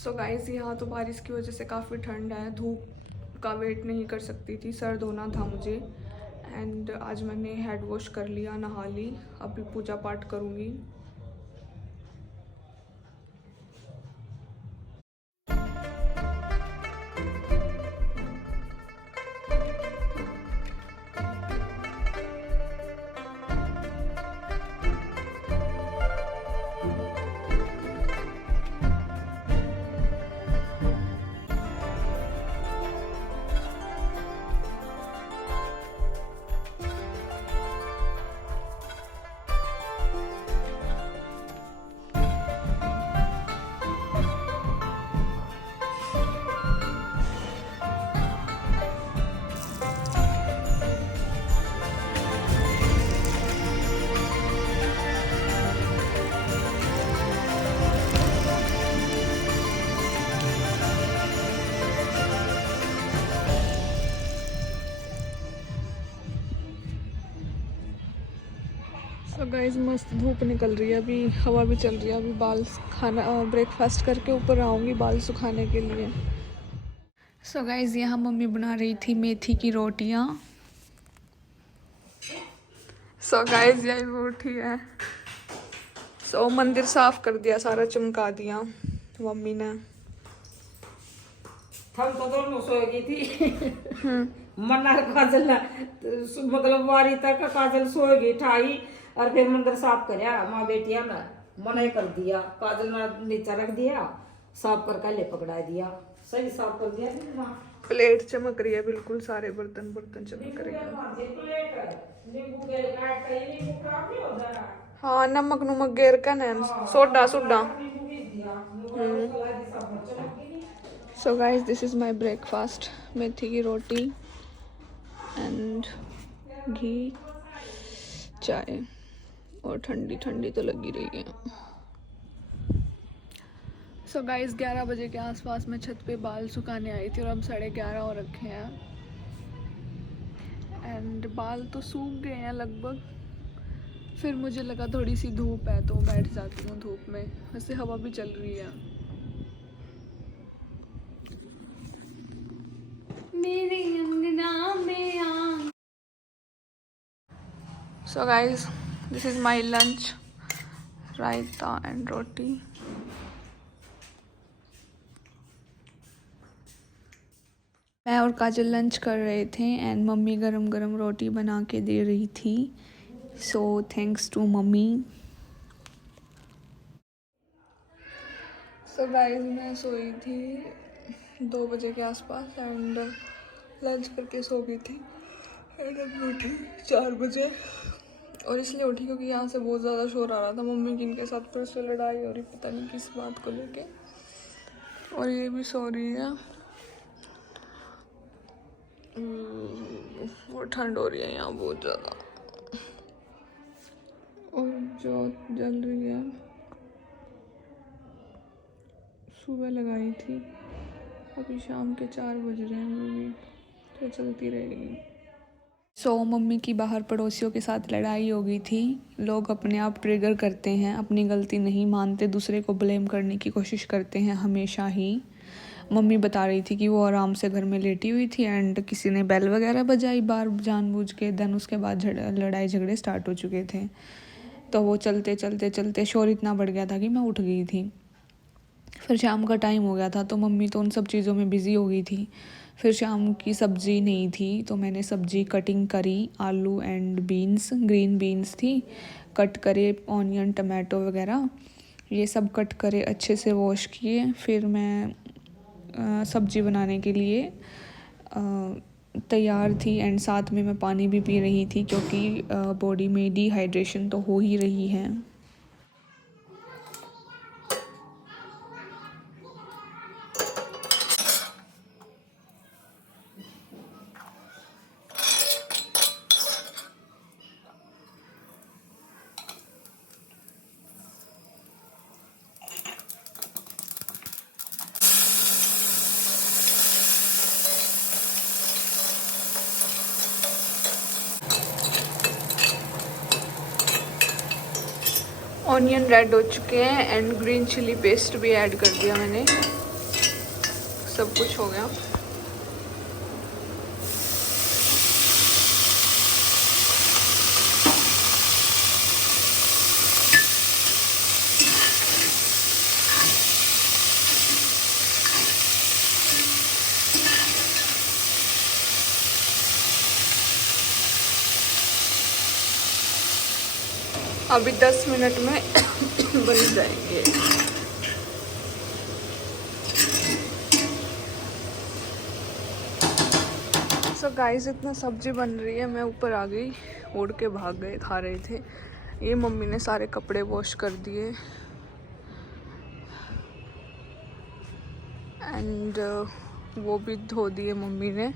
So guys यहाँ तो बारिश की वजह से काफ़ी ठंड है, धूप का वेट नहीं कर सकती थी, सर धोना था मुझे। एंड आज मैंने हेड वॉश कर लिया, नहा ली, अभी पूजा पाठ करूँगी। तो गाइस मस्त धूप निकल रही है, अभी हवा भी चल रही है। अभी बाल खाना ब्रेकफास्ट करके ऊपर आऊँगी बाल सुखाने के लिए। सो गाइस यहाँ मम्मी बना रही थी मेथी की रोटियाँ। सो गाइस यही रोटी है। सो मंदिर साफ कर दिया, सारा चमका दिया मम्मी ने। हम तो दोनों सोएगी थी। मन्ना काजल ना मतलब वारी तक काजल सोएगी ठाई और फिर मंदिर साफ करया माँ बेटिया ना मना कर दिया, काजल ना नीचा रख दिया, साफ करके ले पकड़ा दिया, सही साफ कर दिया। प्लेट चमक रही है बिल्कुल, सारे बर्तन चमक रहे हैं। हाँ नमक नुमक गेर का नैन soda soda. So guys this is my breakfast, मेथी की रोटी एंड घी, चाय, और ठंडी ठंडी तो लगी रही है। सो गाइस 11 बजे के आसपास मैं छत पे बाल सुखाने आई थी और अब 11:30 हो रखे हैं एंड बाल तो सूख गए हैं लगभग। फिर मुझे लगा थोड़ी सी धूप है तो बैठ जाती हूँ धूप में, वैसे हवा भी चल रही है। मेरे अंगना में आ। So guys this is my lunch, raita and roti. मैं और काजल लंच कर रहे थे एंड मम्मी गरम गरम रोटी बना के दे रही थी। So thanks to mummy. So guys मैं सोई थी 2 बजे के आसपास एंड लंच करके सो गई थी एंड अब उठी 4 बजे। और इसलिए उठी क्योंकि यहाँ से बहुत ज़्यादा शोर आ रहा था, मम्मी की इनके साथ फिर से लड़ाई हो रही, पता नहीं किस बात को लेके। और ये भी सो रही है और ठंड हो रही है यहाँ बहुत ज़्यादा और जोत जल रही है। सुबह लगाई थी, अभी शाम के 4 बज रहे हैं, वो भी तो चलती रहेगी। सो मम्मी की बाहर पड़ोसियों के साथ लड़ाई हो गई थी। लोग अपने आप ट्रिगर करते हैं, अपनी गलती नहीं मानते, दूसरे को ब्लेम करने की कोशिश करते हैं हमेशा ही। मम्मी बता रही थी कि वो आराम से घर में लेटी हुई थी एंड किसी ने बेल वगैरह बजाई बाहर जानबूझ के, देन उसके बाद लड़ाई झगड़े स्टार्ट हो चुके थे। तो वो चलते चलते चलते शोर इतना बढ़ गया था कि मैं उठ गई थी। फिर शाम का टाइम हो गया था तो मम्मी तो उन सब चीज़ों में बिज़ी हो गई थी। फिर शाम की सब्ज़ी नहीं थी तो मैंने सब्ज़ी कटिंग करी, आलू एंड बीन्स, ग्रीन बीन्स थी, कट करे, ऑनियन टमाटो वगैरह ये सब कट करे, अच्छे से वॉश किए। फिर मैं सब्ज़ी बनाने के लिए तैयार थी एंड साथ में मैं पानी भी पी रही थी क्योंकि बॉडी में डिहाइड्रेशन तो हो ही रही है। ऑनियन रेड हो चुके हैं एंड ग्रीन चिली पेस्ट भी ऐड कर दिया मैंने। सब कुछ हो गया। अभी 10 मिनट में बन जाएंगे। सो गाइस, इतना सब्जी बन रही है, मैं ऊपर आ गई, उड़ के भाग गए, खा रहे थे। ये मम्मी ने सारे कपड़े वॉश कर दिए एंड वो भी धो दिए मम्मी ने।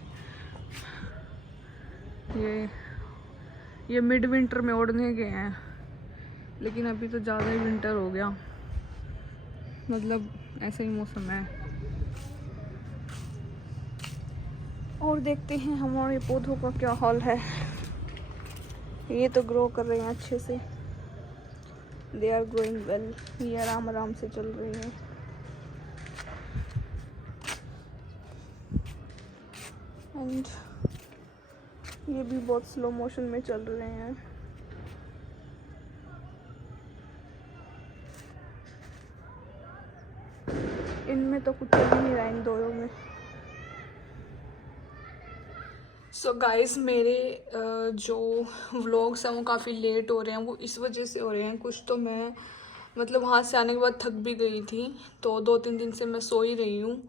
ये मिड विंटर में ओढ़ने गए हैं, लेकिन अभी तो ज़्यादा ही विंटर हो गया, मतलब ऐसा ही मौसम है। और देखते हैं हमारे पौधों का क्या हाल है। ये तो ग्रो कर रहे हैं अच्छे से, दे आर ग्रोइंग वेल। ये आराम आराम से चल रही है। एंड ये भी बहुत स्लो मोशन में चल रहे हैं। इनमें तो कुछ चल ही नहीं रहा, इन दोनों में। सो गाइस, मेरे जो व्लॉग्स हैं वो काफ़ी लेट हो रहे हैं। वो इस वजह से हो रहे हैं, कुछ तो मैं मतलब वहाँ से आने के बाद थक भी गई थी, तो 2-3 दिन से मैं सो ही रही हूँ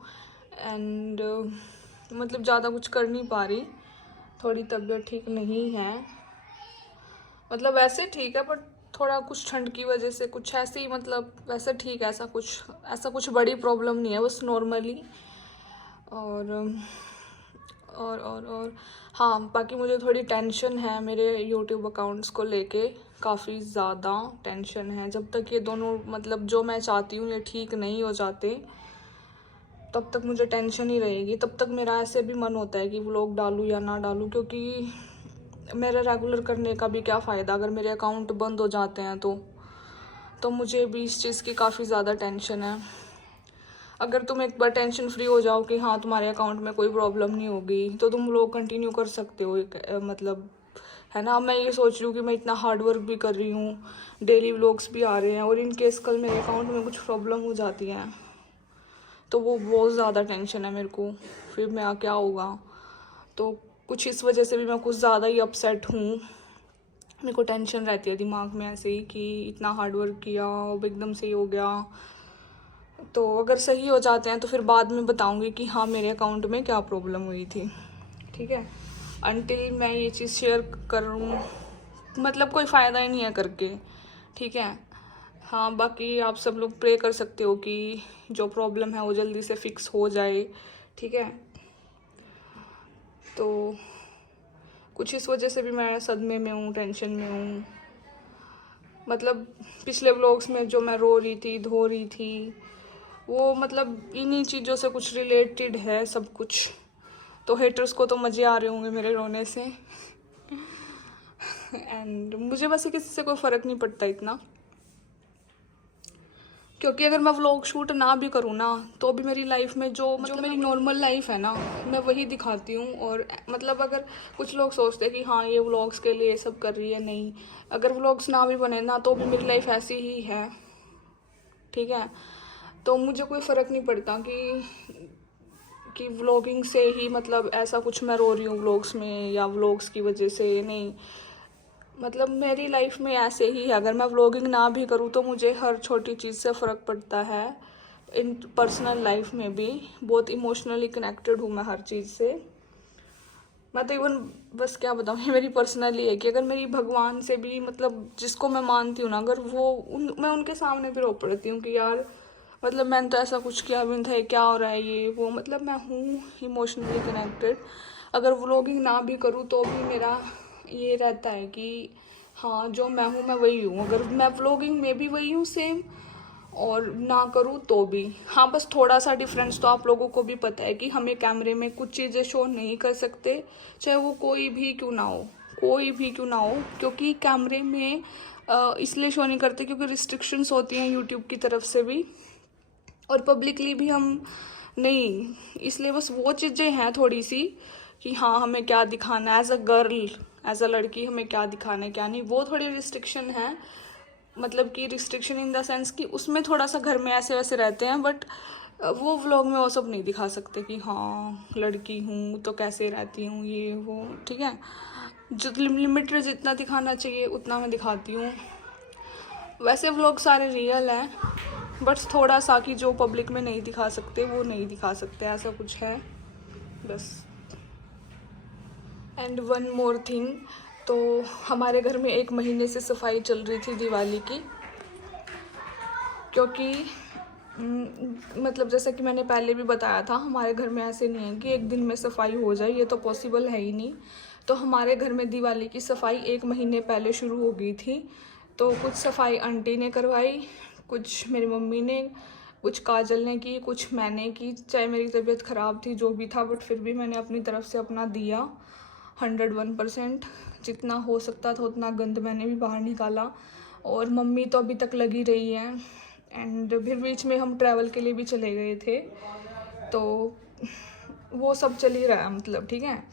एंड मतलब ज़्यादा कुछ कर नहीं पा रही। थोड़ी तबीयत ठीक नहीं है, मतलब वैसे ठीक है, बट थोड़ा कुछ ठंड की वजह से कुछ ऐसे ही, मतलब वैसे ठीक है, ऐसा कुछ बड़ी प्रॉब्लम नहीं है, बस नॉर्मली। और हाँ, बाकी मुझे थोड़ी टेंशन है मेरे यूट्यूब अकाउंट्स को लेके, काफ़ी ज़्यादा टेंशन है। जब तक ये दोनों मतलब जो मैं चाहती हूँ ये ठीक नहीं हो जाते, तब तक मुझे टेंशन ही रहेगी। तब तक मेरा ऐसे भी मन होता है कि व्लॉग डालूँ या ना डालूँ, क्योंकि मेरा रेगुलर करने का भी क्या फ़ायदा अगर मेरे अकाउंट बंद हो जाते हैं तो मुझे भी इस चीज़ की काफ़ी ज़्यादा टेंशन है। अगर तुम एक बार टेंशन फ्री हो जाओ कि हाँ तुम्हारे अकाउंट में कोई प्रॉब्लम नहीं होगी, तो तुम लोग कंटिन्यू कर सकते हो, मतलब है ना। मैं ये सोच रही हूँ कि मैं इतना हार्ड वर्क भी कर रही हूँ, डेली व्लॉग्स भी आ रहे हैं, और इन केस कल मेरे अकाउंट में कुछ प्रॉब्लम हो जाती है तो वो बहुत ज़्यादा टेंशन है मेरे को, फिर मैं क्या होगा। तो कुछ इस वजह से भी मैं कुछ ज़्यादा ही अपसेट हूँ। मेरे को टेंशन रहती है दिमाग में ऐसे ही कि इतना हार्ड वर्क किया, अब एकदम से ही हो गया। तो अगर सही हो जाते हैं तो फिर बाद में बताऊंगी कि हाँ मेरे अकाउंट में क्या प्रॉब्लम हुई थी, ठीक है। अनटिल मैं ये चीज़ शेयर करूँ मतलब कोई फ़ायदा ही नहीं है करके, ठीक है। हाँ, बाकी आप सब लोग प्रे कर सकते हो कि जो प्रॉब्लम है वो जल्दी से फिक्स हो जाए, ठीक है। तो कुछ इस वजह से भी मैं सदमे में हूँ, टेंशन में हूँ। मतलब पिछले व्लॉग्स में जो मैं रो रही थी, धो रही थी, वो मतलब इन्हीं चीज़ों से कुछ रिलेटेड है सब कुछ। तो हेटर्स को तो मज़े आ रहे होंगे मेरे रोने से एंड मुझे वैसे किसी से कोई फ़र्क नहीं पड़ता इतना, क्योंकि अगर मैं व्लॉग शूट ना भी करूँ ना, तो भी मेरी लाइफ में जो मेरी नॉर्मल लाइफ है ना, मैं वही दिखाती हूँ। और मतलब अगर कुछ लोग सोचते हैं कि हाँ ये व्लॉग्स के लिए सब कर रही है, नहीं, अगर व्लॉग्स ना भी बने ना तो भी मेरी लाइफ ऐसी ही है, ठीक है। तो मुझे कोई फ़र्क नहीं पड़ता कि व्लॉगिंग से ही मतलब ऐसा कुछ मैं रो रही हूँ व्लॉग्स में, या व्लॉग्स की वजह से, नहीं। मतलब मेरी लाइफ में ऐसे ही है, अगर मैं व्लॉगिंग ना भी करूँ तो मुझे हर छोटी चीज़ से फ़र्क पड़ता है। इन पर्सनल लाइफ में भी बहुत इमोशनली कनेक्टेड हूँ मैं हर चीज़ से। मैं तो इवन बस क्या बताऊँ, मेरी पर्सनली है कि अगर मेरी भगवान से भी मतलब जिसको मैं मानती हूँ ना, अगर मैं उनके सामने भी रो पड़ती हूँ कि यार मतलब मैंने तो ऐसा कुछ किया भी नहीं था, क्या हो रहा है ये वो। मतलब मैं हूँ इमोशनली कनेक्टेड। अगर व्लॉगिंग ना भी करूँ तो भी मेरा ये रहता है कि हाँ जो मैं हूँ मैं वही हूँ। अगर मैं व्लॉगिंग में भी वही हूँ सेम, और ना करूँ तो भी। हाँ, बस थोड़ा सा डिफरेंस तो आप लोगों को भी पता है कि हमें कैमरे में कुछ चीज़ें शो नहीं कर सकते, चाहे वो कोई भी क्यों ना हो, क्योंकि कैमरे में इसलिए शो नहीं करते क्योंकि रिस्ट्रिक्शंस होती हैं यूट्यूब की तरफ से भी, और पब्लिकली भी हम नहीं, इसलिए बस वो चीज़ें हैं थोड़ी सी कि हाँ हमें क्या दिखाना है as a girl, as a लड़की हमें क्या दिखाना है क्या नहीं, वो थोड़ी रिस्ट्रिक्शन है। मतलब कि रिस्ट्रिक्शन इन द सेंस कि उसमें थोड़ा सा घर में ऐसे वैसे रहते हैं, बट वो व्लॉग में वो सब नहीं दिखा सकते कि हाँ लड़की हूँ तो कैसे रहती हूँ ये वो, ठीक है। जो लिमिट में जितना दिखाना चाहिए उतना मैं दिखाती हूँ। वैसे व्लॉग सारे रियल हैं, बट थोड़ा सा कि जो पब्लिक में नहीं दिखा सकते वो नहीं दिखा सकते, ऐसा कुछ है बस। एंड वन मोर थिंग, तो हमारे घर में 1 महीने से सफाई चल रही थी दिवाली की, क्योंकि मतलब जैसा कि मैंने पहले भी बताया था, हमारे घर में ऐसे नहीं है कि एक दिन में सफाई हो जाए, ये तो पॉसिबल है ही नहीं। तो हमारे घर में दिवाली की सफाई 1 महीने पहले शुरू हो गई थी। तो कुछ सफाई आंटी ने करवाई, कुछ मेरी मम्मी ने, कुछ काजल ने की, कुछ मैंने की। चाहे मेरी तबीयत ख़राब थी जो भी था, बट फिर भी मैंने अपनी तरफ से अपना दिया 101%। जितना हो सकता था उतना गंद मैंने भी बाहर निकाला। और मम्मी तो अभी तक लगी रही है। एंड फिर बीच में हम ट्रैवल के लिए भी चले गए थे, तो वो सब चल ही रहा है, मतलब ठीक है।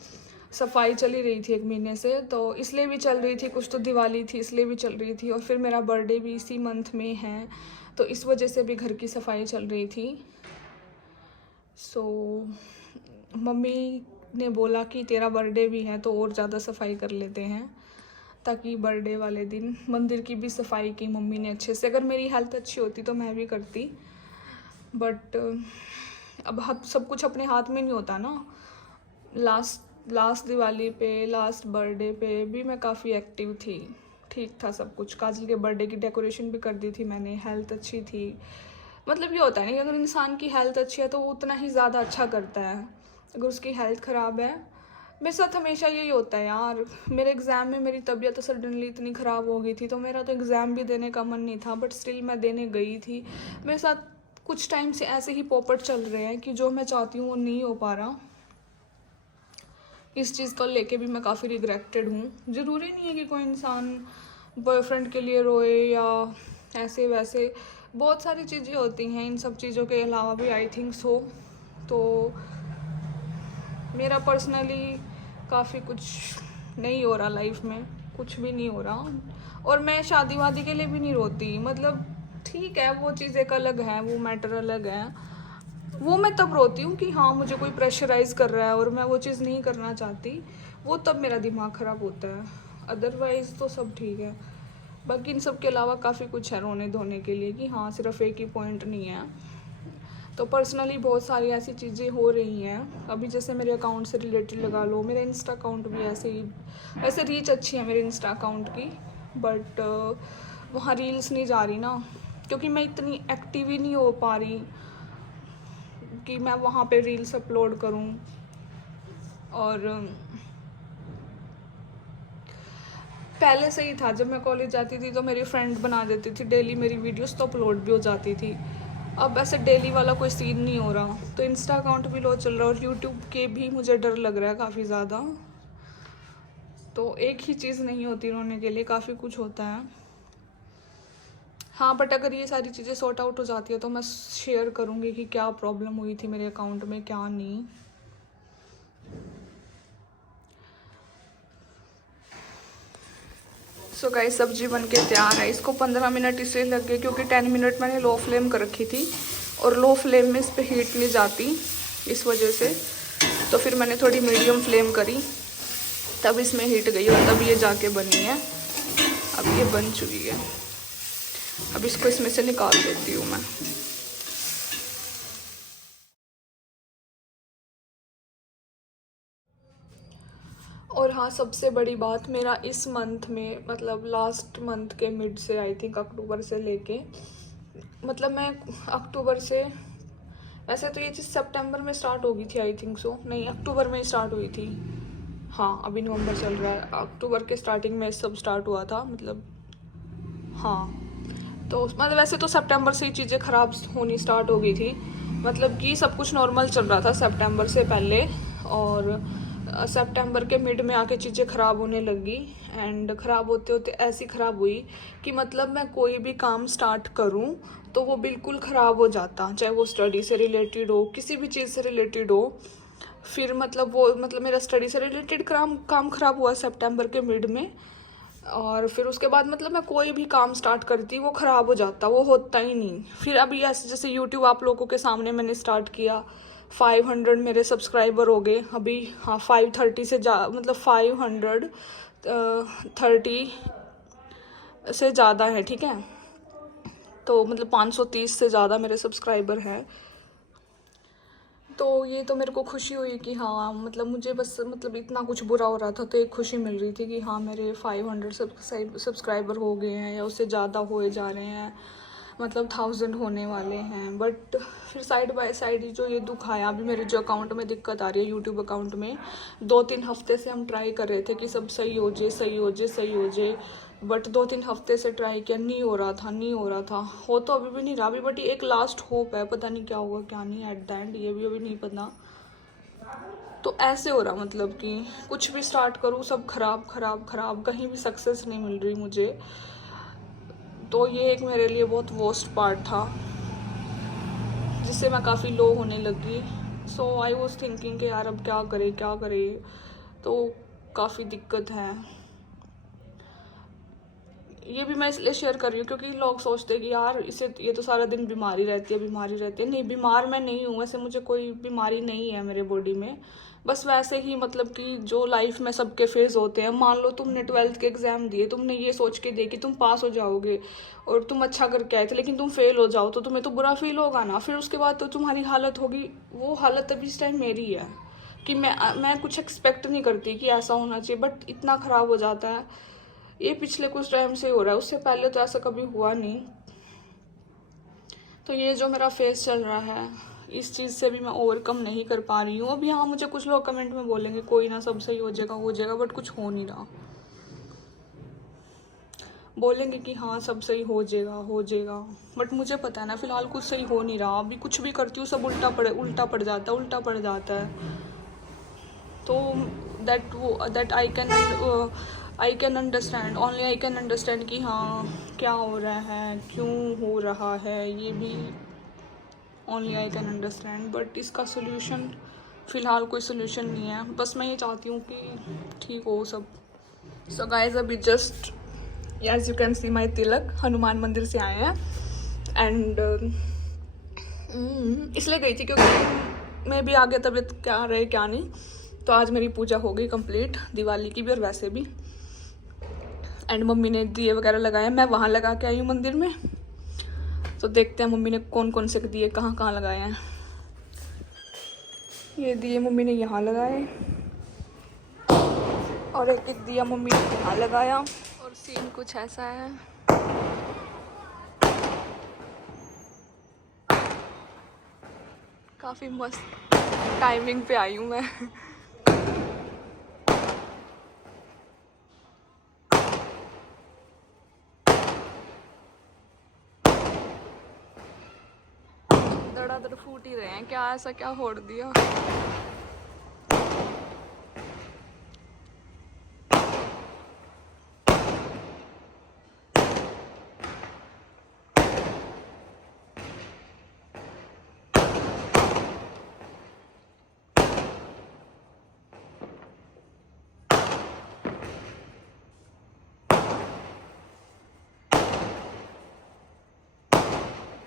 सफाई चली रही थी 1 महीने से, तो इसलिए भी चल रही थी, कुछ तो दिवाली थी इसलिए भी चल रही थी, और फिर मेरा बर्थडे भी इसी मंथ में है, तो इस वजह से भी घर की सफाई चल रही थी। सो मम्मी ने बोला कि तेरा बर्थडे भी है तो और ज़्यादा सफाई कर लेते हैं, ताकि बर्थडे वाले दिन मंदिर की भी सफाई की मम्मी ने अच्छे से। अगर मेरी हेल्थ अच्छी होती तो मैं भी करती, बट अब सब कुछ अपने हाथ में नहीं होता ना। लास्ट दिवाली पे, लास्ट बर्थडे पे भी मैं काफ़ी एक्टिव थी, ठीक था सब कुछ। काजल के बर्थडे की डेकोरेशन भी कर दी थी मैंने, हेल्थ अच्छी थी। मतलब ये होता है ना कि अगर इंसान की हेल्थ अच्छी है तो वो उतना ही ज़्यादा अच्छा करता है। अगर उसकी हेल्थ ख़राब है, मेरे साथ हमेशा यही होता है यार। मेरे एग्ज़ाम में मेरी तबीयत सडनली इतनी ख़राब हो गई थी, तो मेरा तो एग्ज़ाम भी देने का मन नहीं था, बट स्टिल मैं देने गई थी। मेरे साथ कुछ टाइम से ऐसे ही पॉपट चल रहे हैं कि जो मैं चाहती हूँ वो नहीं हो पा रहा। इस चीज़ को लेके भी मैं काफ़ी रिग्रेटेड हूँ। ज़रूरी नहीं है कि कोई इंसान बॉयफ्रेंड के लिए रोए या ऐसे वैसे, बहुत सारी चीज़ें होती हैं। इन सब चीज़ों के अलावा भी आई थिंक सो। तो मेरा पर्सनली काफ़ी कुछ नहीं हो रहा लाइफ में, कुछ भी नहीं हो रहा। और मैं शादी वादी के लिए भी नहीं रोती, मतलब ठीक है वो चीज़ एक अलग है, वो मैटर अलग है। वो मैं तब रोती हूँ कि हाँ मुझे कोई प्रेशराइज़ कर रहा है और मैं वो चीज़ नहीं करना चाहती, वो तब मेरा दिमाग ख़राब होता है। अदरवाइज़ तो सब ठीक है। बाकी इन सब के अलावा काफ़ी कुछ है रोने धोने के लिए, कि हाँ सिर्फ एक ही पॉइंट नहीं है। तो पर्सनली बहुत सारी ऐसी चीज़ें हो रही हैं अभी, जैसे मेरे अकाउंट से रिलेटेड लगा लो, मेरा इंस्टा अकाउंट भी ऐसे ही, वैसे रीच अच्छी है मेरे इंस्टा अकाउंट की, बट वहाँ रील्स नहीं जा रही ना, क्योंकि मैं इतनी एक्टिव ही नहीं हो पा रही कि मैं वहाँ पे रील्स अपलोड करूँ। और पहले से ही था, जब मैं कॉलेज जाती थी तो मेरी फ्रेंड बना देती थी डेली मेरी वीडियोस, तो अपलोड भी हो जाती थी। अब ऐसे डेली वाला कोई सीन नहीं हो रहा, तो इंस्टा अकाउंट भी लो चल रहा है, और यूट्यूब के भी मुझे डर लग रहा है काफ़ी ज़्यादा। तो एक ही चीज़ नहीं होती रोने के लिए, काफ़ी कुछ होता है। हाँ बट अगर ये सारी चीज़ें सॉर्ट आउट हो जाती है तो मैं शेयर करूँगी कि क्या प्रॉब्लम हुई थी मेरे अकाउंट में, क्या नहीं। सो गाइस सब्जी बन के तैयार है। इसको 15 मिनट इसलिए लग गए क्योंकि 10 मिनट मैंने लो फ्लेम कर रखी थी, और लो फ्लेम में इस पर हीट नहीं जाती इस वजह से। तो फिर मैंने थोड़ी मीडियम फ्लेम करी, तब इसमें हीट गई और तब ये जाके बनी है। अब ये बन चुकी है, अब इसको इसमें से निकाल देती हूँ मैं। और हाँ सबसे बड़ी बात, मेरा इस मंथ में, मतलब लास्ट मंथ के मिड से, आई थिंक अक्टूबर से लेके, मतलब मैं अक्टूबर से, वैसे तो ये चीज़ सितंबर में स्टार्ट हो गई थी आई थिंक सो, नहीं अक्टूबर में ही स्टार्ट हुई थी। हाँ अभी नवंबर चल रहा है, अक्टूबर के स्टार्टिंग में सब स्टार्ट हुआ था, मतलब हाँ। तो मतलब वैसे तो सितंबर से ही चीज़ें ख़राब होनी स्टार्ट हो गई थी, मतलब कि सब कुछ नॉर्मल चल रहा था सितंबर से पहले। और सितंबर के मिड में आके चीज़ें ख़राब होने लगी। एंड ख़राब होते होते ऐसी ख़राब हुई कि मतलब मैं कोई भी काम स्टार्ट करूं तो वो बिल्कुल ख़राब हो जाता, चाहे वो स्टडी से रिलेटेड हो, किसी भी चीज़ से रिलेटेड हो। फिर मतलब मेरा स्टडी से रिलेटेड काम ख़राब हुआ सितंबर के मिड में। और फिर उसके बाद मतलब मैं कोई भी काम स्टार्ट करती वो ख़राब हो जाता, वो होता ही नहीं। फिर अभी ऐसे जैसे यूट्यूब आप लोगों के सामने मैंने स्टार्ट किया, 500 मेरे सब्सक्राइबर हो गए अभी। हाँ, 530 से मतलब 530 से ज़्यादा है, ठीक है। तो मतलब 530 से ज़्यादा मेरे सब्सक्राइबर हैं। तो ये तो मेरे को खुशी हुई कि हाँ मतलब मुझे बस मतलब इतना कुछ बुरा हो रहा था तो एक खुशी मिल रही थी कि हाँ मेरे 500 सब्सक्राइबर हो गए हैं या उससे ज़्यादा हुए जा रहे हैं, मतलब 1000 होने वाले हैं। बट फिर साइड बाय साइड जो ये दुख आया, अभी मेरे जो अकाउंट में दिक्कत आ रही है यूट्यूब अकाउंट में, 2-3 हफ्ते से हम ट्राई कर रहे थे कि सब सही हो जाए सही हो जाए सही हो जाए। बट 2-3 हफ्ते से ट्राई किया, नहीं हो रहा था नहीं हो रहा था। हो तो अभी भी नहीं रहा अभी, बट एक लास्ट होप है, पता नहीं क्या होगा क्या नहीं एट द एंड, ये भी अभी नहीं पता। तो ऐसे हो रहा मतलब कि कुछ भी स्टार्ट करूँ सब खराब खराब खराब, कहीं भी सक्सेस नहीं मिल रही मुझे। तो ये एक मेरे लिए बहुत वर्स्ट पार्ट था जिससे मैं काफ़ी लो होने लगी। सो आई वॉज थिंकिंग कि यार अब क्या करे। तो काफ़ी दिक्कत है। ये भी मैं इसलिए शेयर कर रही हूँ क्योंकि लोग सोचते हैं कि यार इसे ये तो सारा दिन बीमारी रहती है। नहीं, बीमार मैं नहीं हूँ, वैसे मुझे कोई बीमारी नहीं है मेरे बॉडी में। बस वैसे ही मतलब कि जो लाइफ में सबके फेज होते हैं। मान लो तुमने 12th के एग्ज़ाम दिए, तुमने ये सोच के दिए कि तुम पास हो जाओगे और तुम अच्छा करके आए थे, लेकिन तुम फेल हो जाओ तो तुम्हें तो बुरा फील होगा ना। फिर उसके बाद तो तुम्हारी हालत होगी, वो हालत अभी इस टाइम मेरी है कि मैं कुछ एक्सपेक्ट नहीं करती कि ऐसा होना चाहिए, बट इतना ख़राब हो जाता है। ये पिछले कुछ टाइम से हो रहा है, उससे पहले तो ऐसा कभी हुआ नहीं। तो ये जो मेरा फेस चल रहा है, इस चीज़ से भी मैं ओवरकम नहीं कर पा रही हूँ अभी। हाँ, मुझे कुछ लोग कमेंट में बोलेंगे कोई ना सब सही हो जाएगा, बट कुछ हो नहीं रहा। बोलेंगे कि हाँ सब सही हो जाएगा, बट मुझे पता है ना फिलहाल कुछ सही हो नहीं रहा। अभी कुछ भी करती हूँ सब उल्टा पड़ जाता है। तो that I can understand, only I can understand कि हाँ क्या हो रहा है, क्यों हो रहा है, ये भी only I can understand. But इसका सोल्यूशन फ़िलहाल कोई सोल्यूशन नहीं है। बस मैं ये चाहती हूँ कि ठीक हो सब। सो गाइज अभी just as you can see my tilak Hanuman मंदिर से आए हैं। एंड इसलिए गई थी क्योंकि मैं भी आगे तबीयत क्या रहे क्या नहीं। तो आज मेरी पूजा हो गई कंप्लीट, दिवाली की भी और वैसे भी। एंड मम्मी ने दिए वगैरह लगाए, मैं वहाँ लगा के आई हूँ मंदिर में। तो देखते हैं मम्मी ने कौन कौन से दिए कहाँ लगाए हैं। ये दिए मम्मी ने यहाँ लगाए और एक दिया मम्मी ने यहाँ लगाया। और सीन कुछ ऐसा है। काफ़ी मस्त टाइमिंग पे आई हूँ मैं। धड़ाधड़ फूट ही रहे हैं, क्या ऐसा क्या फोड़ दिया।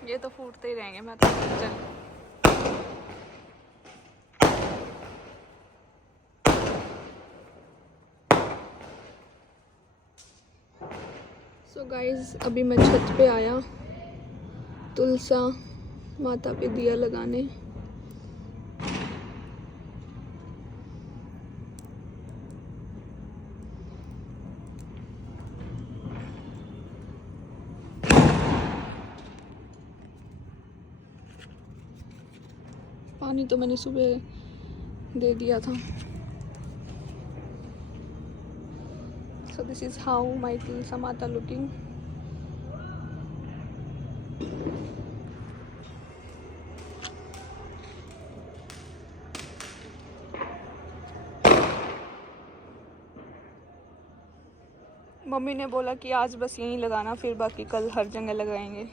ये तो फूटते ही रहेंगे, मैं तो चल। सो गाइज अभी मैं छत पे आया तुलसा माता पे दिया लगाने। पानी तो मैंने सुबह दे दिया था। So this is how my Tulsa Mata looking. Mummy ने बोला कि आज बस यहीं लगाना, फिर बाकी कल हर जगह लगाएंगे।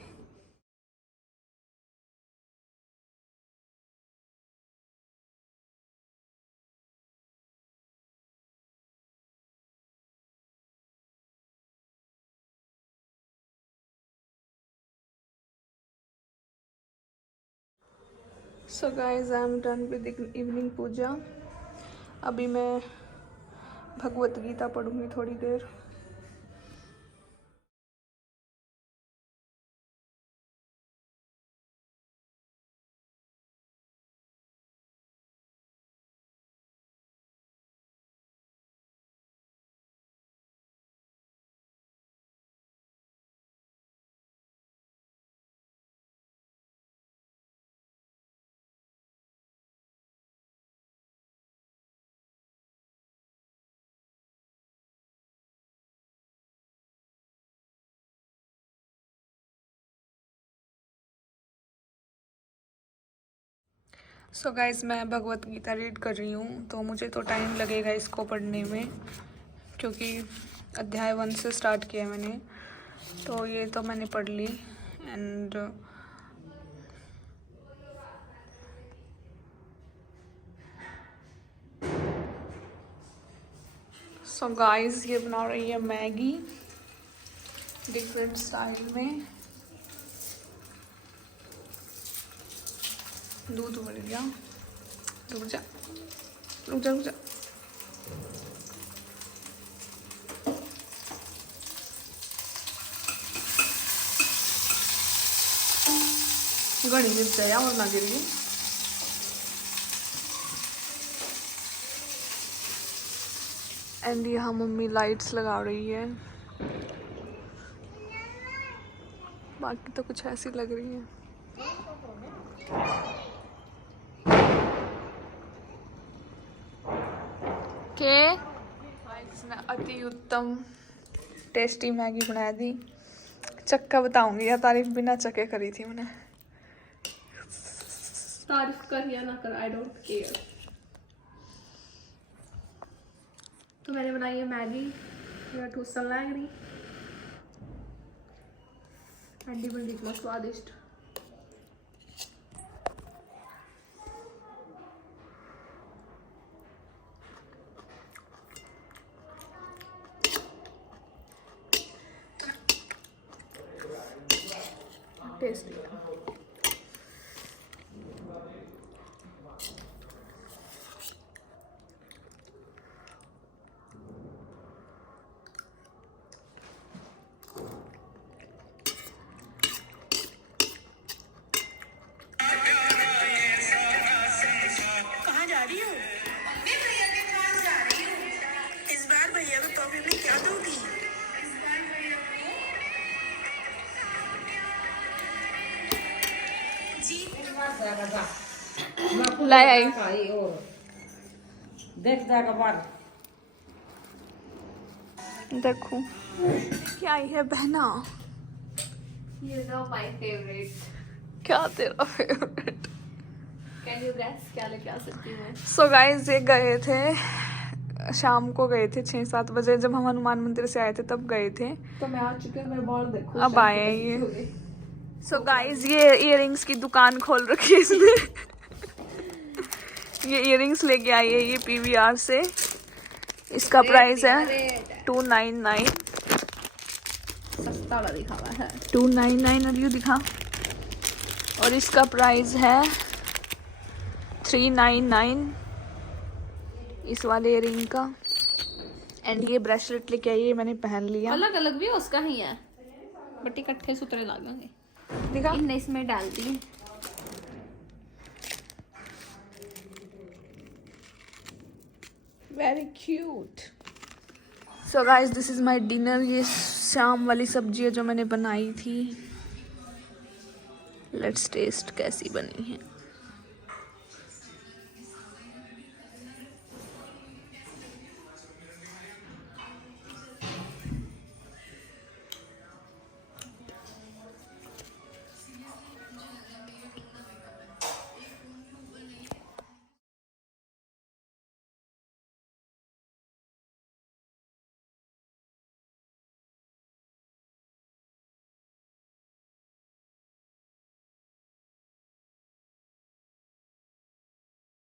So guys I am done with evening puja. अभी मैं भगवत गीता पढ़ूंगी थोड़ी देर। सो गाइज मैं भगवत गीता रीड कर रही हूँ, तो मुझे तो टाइम लगेगा इसको पढ़ने में, क्योंकि अध्याय 1 से स्टार्ट किया मैंने। तो ये तो मैंने पढ़ ली। एंड सो गाइज ये बना रही है मैगी डिफरेंट स्टाइल में। दूध उबल गया, रुक जा रुक जा रुक जा। घनी मिर्च है और ना गिर गई। एंड यहाँ मम्मी लाइट्स लगा रही है, बाकी तो कुछ ऐसी लग रही है। के इसने अति उत्तम टेस्टी मैगी बना दी। चक्का बताऊंगी या तारीफ बिना चक्के करी थी मैंने। तारीफ कर या ना कर, आई डोंट केयर। तो मैंने बनाई है मैगी, मेरा ठूसन लग रही अंडी बंडी इतना स्वादिष्ट। टेस्टी। कहाँ जा रही हो? मैं भैया के पास जा रही हूँ। इस बार भैया को तोहफे में क्या दोगी? इस बार भैया को लाई आई। देख जाएगा बाल। देखो क्या आई है बहना। You know my favorite. क्या तेरा फेवरेट? Can you guess क्या लेके आ सकती हूँ मैं? सो गाइज ये गए थे, शाम को गए थे 6-7 बजे, जब हम हनुमान मंदिर से आए थे तब गए थे। तो मैं आ चुके हैं, मेरे बाल देखो। अब आए हैं ये। सो गाइज ये इयररिंग्स की दुकान खोल रखी है इसने। ये इयररिंग्स लेके आई है ये PVR से। इसका प्राइस है 299। सस्ता वाला दिखा हुआ है। 299 अभी दिखा। और इसका प्राइस है 399 इस वाले इयररिंग का। एंड ये ब्रेसलेट लेके आई है, मैंने पहन लिया। अलग अलग भी उसका ही है, बट इकट्ठे सूत्रे लागेंगे। दिखा इनने इसमें डाल दी। Very cute. So guys this is my dinner. ये शाम वाली सब्जी है जो मैंने बनाई थी। लेट्स टेस्ट कैसी बनी है।